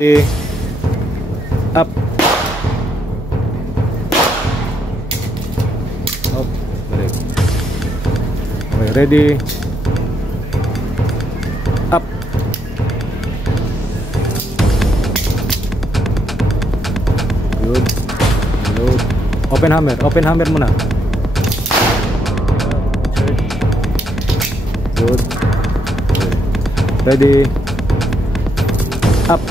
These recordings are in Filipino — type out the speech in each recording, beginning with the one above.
Up. Up. Balik. Okay, ready. Up. Good. Load. Open hammer. Open hammer muna. Good. Okay. Ready. Up.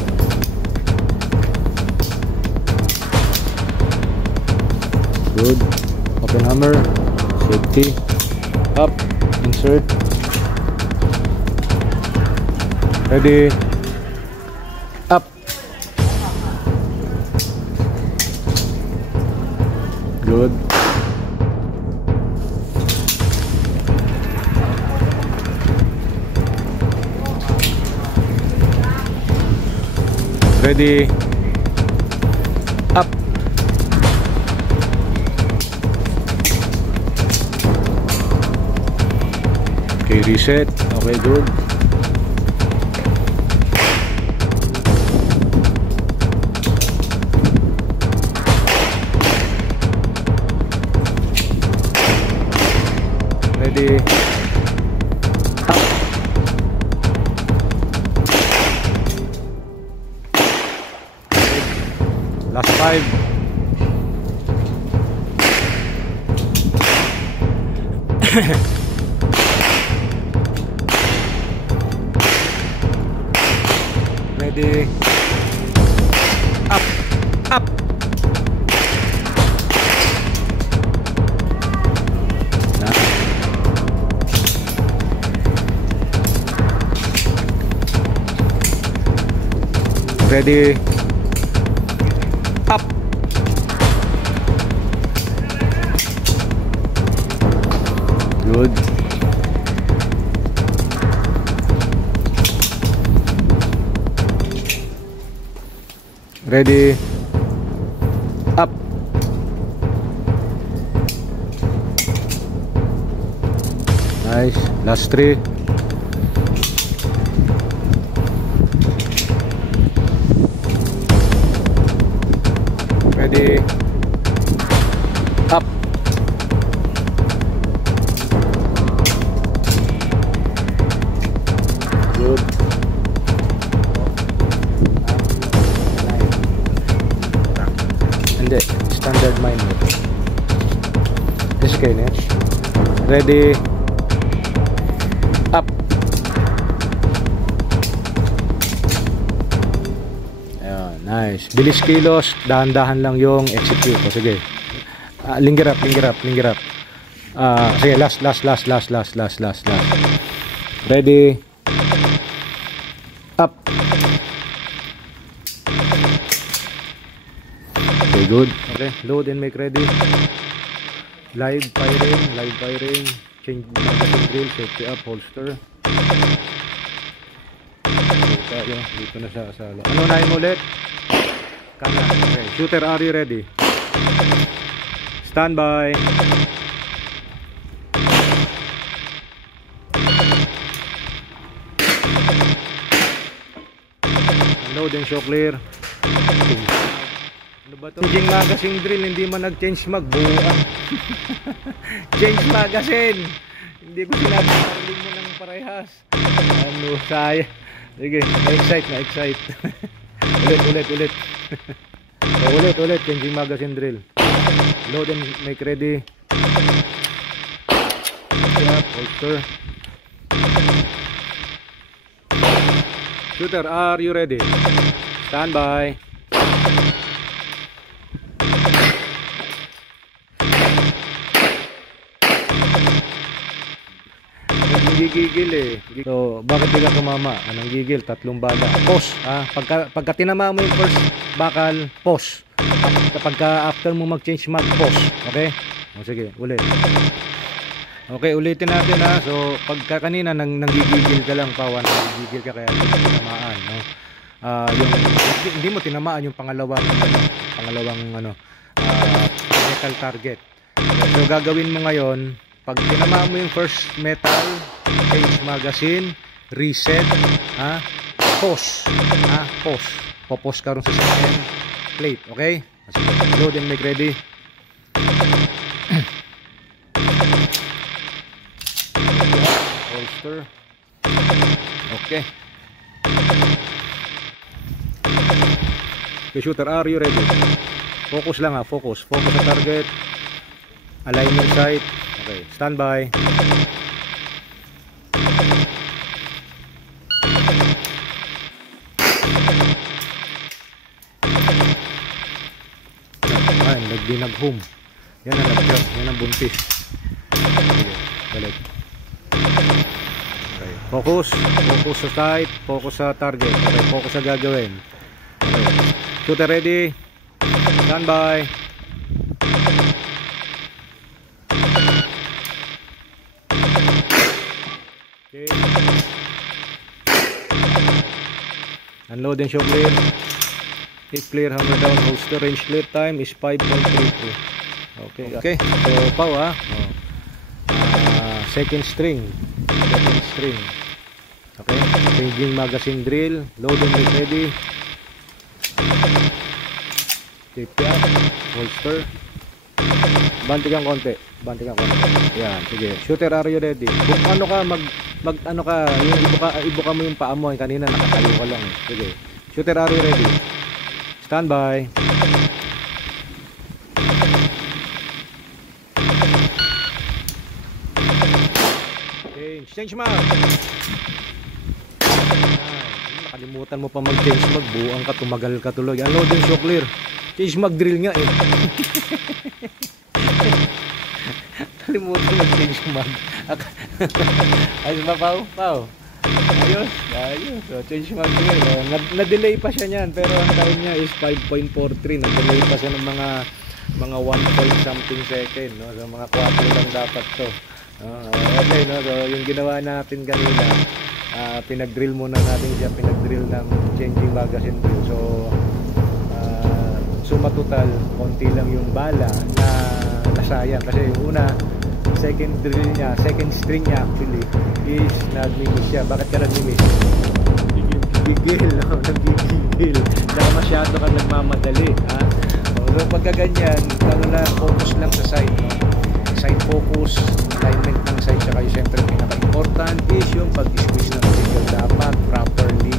Good. Open hammer. Safety. Up. Insert. Ready. Up. Good. Ready. Up. Okay, reset. Okay, good. Ready. Up. Last 5. Ready. Up. Up. Ready. Up. Good. Ready. Up. Nice. Last 3. Ready. Up. Good. Hindi, standard mine mo. This kayo niya. Ready. Up. Ayan, nice. Bilis kilos, dahan-dahan lang yung execute. O, sige. Linger up. Sige, last. Ready. Up. Okay, good. Okay, load and make ready. Live firing. Change magazine drill, safety up, holster. Dito na sa salo. Ano na yung ulit? Kanan. Okay, shooter, are you ready? Stand by. Load and show clear. Ano ba ito? Changing magazine drill, hindi man nag-change magbuuan. Change magazine. Hindi ko sinabi mariling mo ng parehas. Ano, saya. Sige, na-excite. ulit. Ulit, changing magazine drill. Load and make ready. Yeah, holster. Shooter, are you ready? Stand by. Gigil eh. So, bakit di ka tumama? Anong gigil? 3 bala. Pause. Pagka tinama mo yung first bakal, pause. Pagka after mo mag-change mag, pause. Okay? O, sige, ulit. Okay, ulitin natin ha. So, pagka kanina nanggigigil ka lang, pawan, nanggigigil ka kaya hindi mo tinamaan, no? Hindi mo tinamaan yung pangalawang metal target. So, gagawin mo ngayon, pag tinamaan mo yung first metal, change magazine, reset, pause, pause. popos ka rin sa second plate, okay? Sige, load and make ready. Holster. Okay. Okay, shooter, are you ready? Focus lang ha, focus sa target. Align yung sight. Okay, stand by. Ay, nagdinag-home. Yan ang nag-jump, yan ang buntis. Sige, balik. Okay, focus sa sight, focus sa target. Okay, focus sa gagawin. Okay, shooter ready. Stand by. Okay. Unload and show clear. Hit clear, hammer down, holster, range clear time is 5.32. Okay. So, Pau ha. Second string. Okay. Changing magazine drill. Load and make ready. Tape up. Holster. Bantikan konti. Yan, sige. Shooter, are you ready? Kung ano ka, ano ka, yung ibo ka mo yung paa mo. Kanina nakatayo ka lang. Sige. Shooter, are you ready? Stand by. Change mag. Nakalimutan mo pa mag-change mag. Buang ka, tumagal ka tuloy. Unload and show clear. Change mag drill nga eh. Kalimutan mag-change mag. Ayos ba, Pau? Ayos. So, change mag drill. Na-delay pa siya niyan. Pero ang time niya is 5.43. Na-delay pa siya ng mga 1 point something second. No? So, mga 4 lang dapat to. Okay, no? So, yung ginawa natin kanina, pinag-drill muna natin siya. Pinag-drill ng changing magazine drill. So, suma total, konti lang yung bala na nasayang. Kasi yung una, second drill niya, second string niya actually, is nag-miss siya. Bakit ka nag-miss? Gigil, no? Nag-gigil. Dahil masyado kang nagmamadali. Ha? So, pagka ganyan, na focus lang sa side. No? Side focus, alignment ng side. Saka yung siyempre pinaka-important is yung pag-squeeze ng trigger. Dapat properly